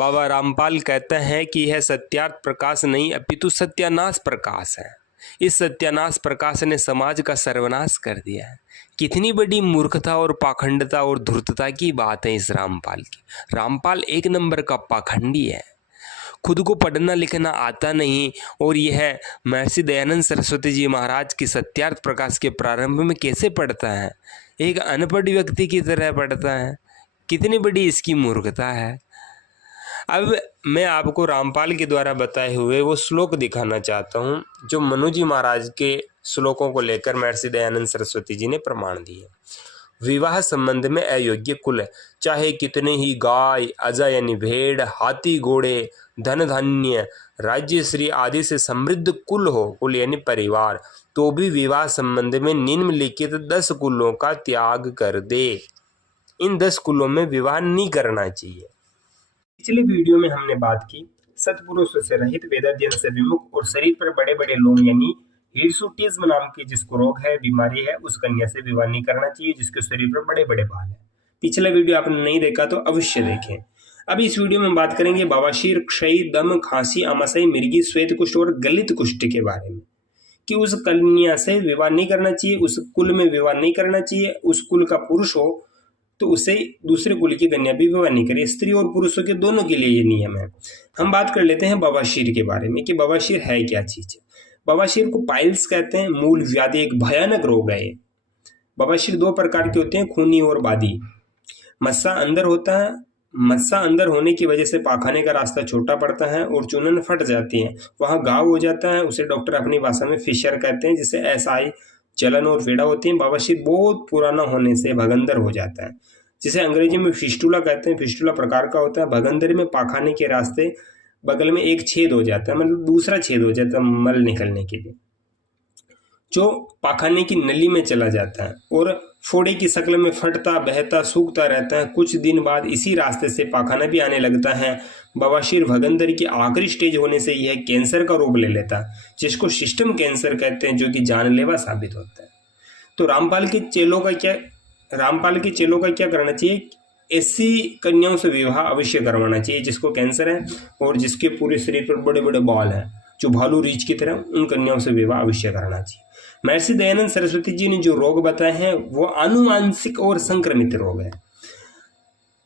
बाबा रामपाल कहते हैं कि यह सत्यार्थ प्रकाश नहीं अपितु सत्यानाश प्रकाश है। इस सत्यानाश प्रकाश ने समाज का सर्वनाश कर दिया है। कितनी बड़ी मूर्खता और पाखंडता और धूर्तता की बात है इस रामपाल की। रामपाल एक नंबर का पाखंडी है, खुद को पढ़ना लिखना आता नहीं, और यह महर्षि दयानंद सरस्वती जी महाराज की सत्यार्थ प्रकाश के प्रारंभ में कैसे पढ़ता है, एक अनपढ़ व्यक्ति की तरह पढ़ता है। कितनी बड़ी इसकी मूर्खता है। अब मैं आपको रामपाल के द्वारा बताए हुए वो श्लोक दिखाना चाहता हूँ जो मनु जी महाराज के श्लोकों को लेकर महर्षि दयानंद सरस्वती जी ने प्रमाण दिए। विवाह संबंध में अयोग्य कुल, चाहे कितने ही गाय, अजा यानी भेड़, हाथी घोड़े, धन धान्य, राज्य श्री आदि से समृद्ध कुल हो, कुल यानी परिवार, तो भी विवाह संबंध में निम्नलिखित 10 कुलों का त्याग कर दे। इन 10 कुलों में विवाह नहीं करना चाहिए। पिछले वीडियो में हमने बात की सत्पुरुषों से रहित, वेदाध्ययन से विमुख और शरीर पर बड़े बड़े लोम यानी हिरसुटिज्म नाम की जिसको रोग है, बीमारी है, उस कन्या से विवाह नहीं करना चाहिए जिसके शरीर पर बड़े बड़े बाल है। पिछला वीडियो आपने नहीं देखा तो अवश्य देखें। अब इस वीडियो में बात करेंगे बवासीर, क्षय, दम, खांसी, आमाशय, मिर्गी, श्वेत कुष्ठ और गलित कुष्ठ के बारे में, कि उस कन्या से विवाह नहीं करना चाहिए, उस कुल में विवाह नहीं करना चाहिए। उस कुल का पुरुष हो तो उसे दूसरे कुल की कन्या भी विवाह नहीं करे। स्त्री और पुरुषों के दोनों के लिए ये नियम है। हम बात कर लेते हैं बवासीर के बारे में कि बवासीर है क्या चीज। बवासीर को पाइल्स कहते हैं, मूल व्याधि, एक भयानक रोग है। बवासीर 2 प्रकार के होते हैं, खूनी और बादी। मस्सा अंदर होता है, मस्सा अंदर होने की वजह से पाखाने का रास्ता छोटा पड़ता है और चूनन फट जाती है, वहां घाव हो जाता है। उसे डॉक्टर अपनी भाषा में फिशर कहते हैं, जिससे एसआई, जलन और पीड़ा होती है। बवासीर बहुत पुराना होने से भगंदर हो जाता है, जिसे अंग्रेजी में फिस्टुला कहते हैं। फिस्टुला प्रकार का होता है। भगंदर में पाखाने के रास्ते बगल में एक छेद हो जाता है, मतलब दूसरा छेद हो जाता है मल निकलने के लिए, जो पाखाने की नली में चला जाता है और फोड़े की शक्ल में फटता, बहता, सूखता रहता है। कुछ दिन बाद इसी रास्ते से पाखाना भी आने लगता है। बवासीर भगंदर की आखिरी स्टेज होने से यह कैंसर का रूप ले लेता है, जिसको सिस्टम कैंसर कहते हैं, जो कि जानलेवा साबित होता है। तो रामपाल के चेलों का क्या करना चाहिए? ऐसी कन्याओं से विवाह अवश्य करवाना चाहिए जिसको कैंसर है और जिसके पूरे शरीर पर बड़े बड़े बाल हैं, जो भालू रीछ की तरह, उन कन्याओं से विवाह अवश्य कराना चाहिए। महर्षि दयानंद सरस्वती जी ने जो रोग बताए हैं वो आनुवांशिक और संक्रमित रोग है।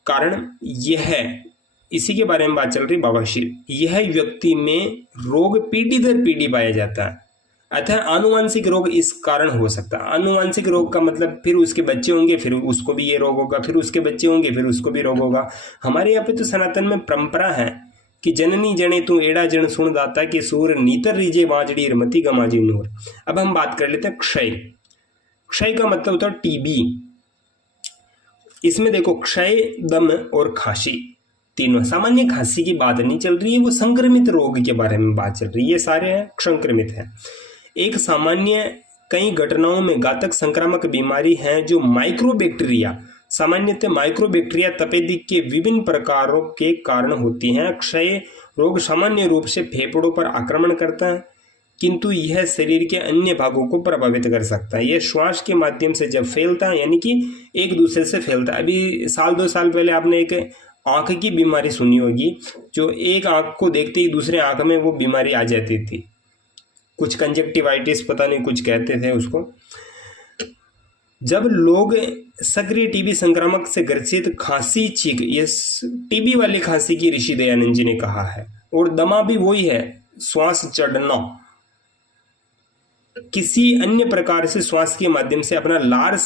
कारण यह है, इसी के बारे में बात चल रही बवासीर। यह व्यक्ति में रोग पीढ़ी दर पीढ़ी पाया जाता है, अतः आनुवांशिक रोग इस कारण हो सकता है। आनुवांशिक रोग का मतलब फिर उसके बच्चे होंगे, फिर उसको भी ये रोग होगा, फिर उसके बच्चे होंगे, फिर उसको भी रोग होगा। हमारे यहाँ पे तो सनातन में परंपरा है कि जननी जने तू एड़ा जन सुन दाता कि सूर नीतर रीजे बाजड़ी मती गमाजी नूर। अब हम बात कर लेते हैं क्षय। क्षय का मतलब होता है टीबी। इसमें देखो क्षय, दम और खांसी तीनों, सामान्य खांसी की बात नहीं चल रही है, वो संक्रमित रोग के बारे में बात चल रही है। ये सारे हैं संक्रमित हैं। एक सामान्य कई घटनाओं में घातक संक्रामक बीमारी है जो माइक्रोबैक्टीरिया, सामान्यतः माइक्रोबैक्टीरिया तपेदिक के विभिन्न प्रकारों के कारण होती हैं। क्षय रोग सामान्य रूप से फेफड़ों पर आक्रमण करता है, किंतु यह शरीर के अन्य भागों को प्रभावित कर सकता है। यह श्वास के माध्यम से जब फैलता है, यानी कि एक दूसरे से फैलता है। अभी 1-2 साल पहले आपने एक आंख की बीमारी सुनी होगी, जो एक आंख को देखते ही दूसरे आंख में वो बीमारी आ जाती थी, कुछ कंजक्टिवाइटिस पता नहीं कुछ कहते थे उसको। जब लोग सक्रिय टीबी संक्रामक से ग्रसित खांसी, छींक, ये टीबी वाली खांसी की ऋषि दयानंद जी ने कहा है। और दमा भी वही है, श्वास चढ़ना, किसी अन्य प्रकार से श्वास के माध्यम से अपना लार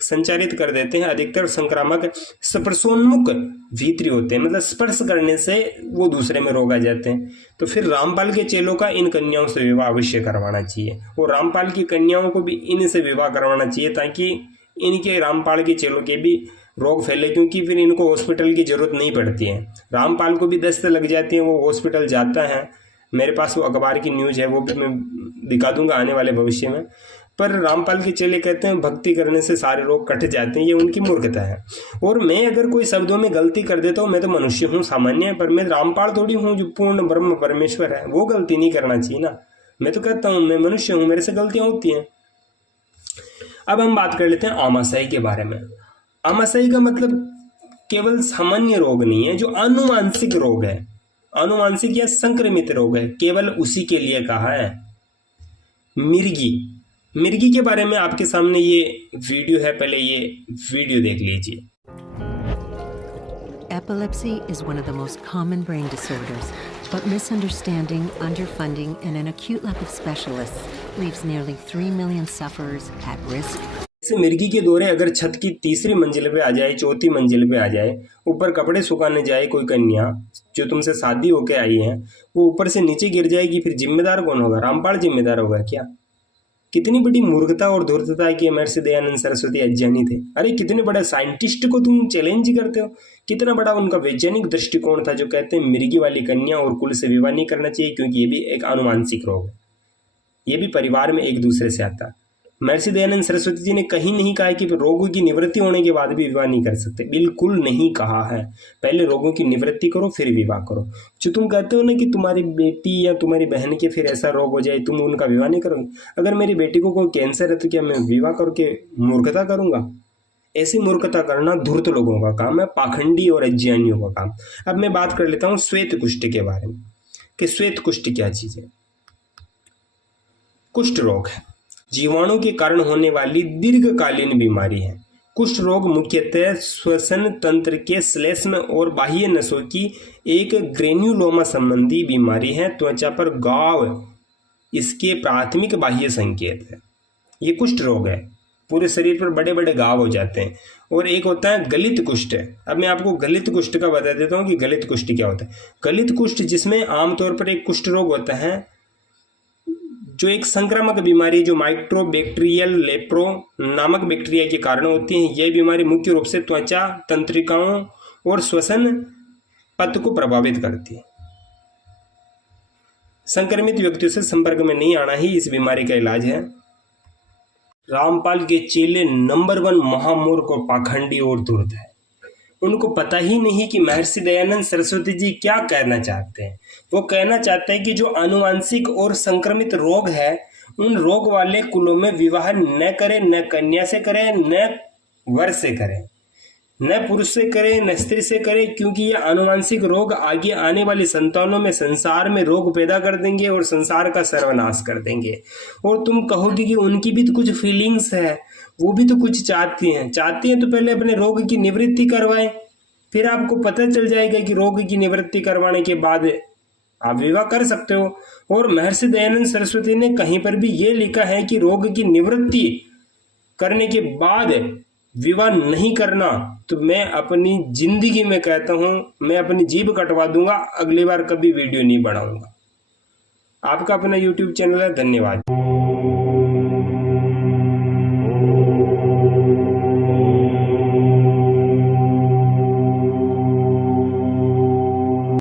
संचारित कर देते हैं। अधिकतर संक्रामक स्पर्शोन्मुख भीतरी होते हैं, मतलब स्पर्श करने से वो दूसरे में रोग आ जाते हैं। तो फिर रामपाल के चेलों का इन कन्याओं से विवाह अवश्य करवाना चाहिए और रामपाल की कन्याओं को भी इनसे विवाह करवाना चाहिए, ताकि इनके रामपाल के चेलों के भी रोग फैले, क्योंकि फिर इनको हॉस्पिटल की जरूरत नहीं पड़ती है। रामपाल को भी दस्त लग जाती है, वो हॉस्पिटल जाता है। मेरे पास वो अखबार की न्यूज है, वो भी मैं दिखा दूंगा आने वाले भविष्य में। पर रामपाल के चेले कहते हैं भक्ति करने से सारे रोग कट जाते हैं, ये उनकी मूर्खता है। और मैं अगर कोई शब्दों में गलती कर देता हूँ, मैं तो मनुष्य हूँ, सामान्य, पर मैं रामपाल थोड़ी हूँ जो पूर्ण ब्रह्म परमेश्वर है। वो गलती नहीं करना चाहिए ना। मैं तो कहता हूँ मैं मनुष्य हूँ, मेरे से गलतियां होती हैं। अब हम बात कर लेते हैं आमाशय के बारे में। आमाशय का मतलब केवल सामान्य रोग नहीं है, जो आनुवांशिक रोग है, आनुवांशिक या संक्रमित रोग है, केवल उसी के लिए कहा है। मिर्गी के बारे में आपके सामने ये वीडियो है, पहले ये वीडियो देख लीजिए। Epilepsy is one of the most common brain disorders, but misunderstanding, underfunding, and an acute lack of specialists leaves nearly 3 million sufferers at risk. जैसे मिर्गी के दौरे अगर छत की तीसरी मंजिल पे आ जाए, चौथी मंजिल पे आ जाए, ऊपर कपड़े सुखाने जाए कोई कन्या जो तुमसे शादी होके आई है, वो ऊपर से नीचे गिर जाएगी, फिर जिम्मेदार कौन होगा? रामपाल जिम्मेदार होगा क्या? कितनी बड़ी मूर्खता और धूर्तता है कि महर्षि दयानंद सरस्वती अज्ञानी थे। अरे कितने बड़े साइंटिस्ट को तुम चैलेंज करते हो। कितना बड़ा उनका वैज्ञानिक दृष्टिकोण था जो कहते हैं मिर्गी वाली कन्या और कुल से विवाह नहीं करना चाहिए, क्योंकि ये भी एक आनुवांशिक रोग है, ये भी परिवार में एक दूसरे से आता है। महर्षि दयानंद सरस्वती जी ने कहीं नहीं कहा है कि रोगों की निवृत्ति होने के बाद भी विवाह नहीं कर सकते, बिल्कुल नहीं कहा है। पहले रोगों की निवृत्ति करो फिर विवाह करो। जो तुम कहते हो ना कि तुम्हारी बेटी या तुम्हारी बहन के फिर ऐसा रोग हो जाए तुम उनका विवाह नहीं करोगे, अगर मेरी बेटी को कोई कैंसर है तो क्या मैं विवाह करके मूर्खता करूंगा? ऐसी मूर्खता करना धूर्त लोगों का काम है, पाखंडी और अज्ञानियों का काम। अब मैं बात कर लेता हूँ श्वेत कुष्ठ के बारे में कि श्वेत कुष्ठ क्या चीज है। कुष्ठ रोग है जीवाणु के कारण होने वाली दीर्घकालीन बीमारी है। कुष्ठ रोग मुख्यतः श्वसन तंत्र के श्लेष्म और बाह्य नसों की एक ग्रेन्युलोमा संबंधी बीमारी है। त्वचा पर घाव इसके प्राथमिक बाह्य संकेत है। ये कुष्ठ रोग है, पूरे शरीर पर बड़े बड़े घाव हो जाते हैं। और एक होता है गलित कुष्ठ। अब मैं आपको गलित कुष्ठ का बता देता हूँ कि गलित कुष्ठ क्या होता है। गलित कुष्ठ जिसमें आमतौर पर एक कुष्ठ रोग होता है जो एक संक्रामक बीमारी जो माइक्रोबैक्टीरियल लेप्रो नामक बैक्टीरिया के कारण होती है। यह बीमारी मुख्य रूप से त्वचा तंत्रिकाओं और श्वसन पथ को प्रभावित करती है। संक्रमित व्यक्तियों से संपर्क में नहीं आना ही इस बीमारी का इलाज है। रामपाल के चेले नंबर 1 महामूर्ख और पाखंडी और धूर्त है। उनको पता ही नहीं कि महर्षि दयानंद सरस्वती जी क्या कहना चाहते हैं। वो कहना चाहते हैं कि जो आनुवांशिक और संक्रमित रोग है उन रोग वाले कुलों में विवाह न करें, न कन्या से करें, न वर से करें, न पुरुष से करें, न स्त्री से करें, क्योंकि ये आनुवांशिक रोग आगे आने वाली संतानों में संसार में रोग पैदा कर देंगे और संसार का सर्वनाश कर देंगे। और तुम कहोगे कि उनकी भी तो कुछ फीलिंग्स है, वो भी तो कुछ चाहती हैं तो पहले अपने रोग की निवृत्ति करवाएं, फिर आपको पता चल जाएगा कि रोग की निवृत्ति करवाने के बाद आप विवाह कर सकते हो। और महर्षि दयानंद सरस्वती ने कहीं पर भी ये लिखा है कि रोग की निवृत्ति करने के बाद विवाह नहीं करना। तो मैं अपनी जिंदगी में कहता हूं मैं अपनी जीभ कटवा दूंगा, अगली बार कभी वीडियो नहीं बनाऊंगा। आपका अपना YouTube चैनल है। धन्यवाद।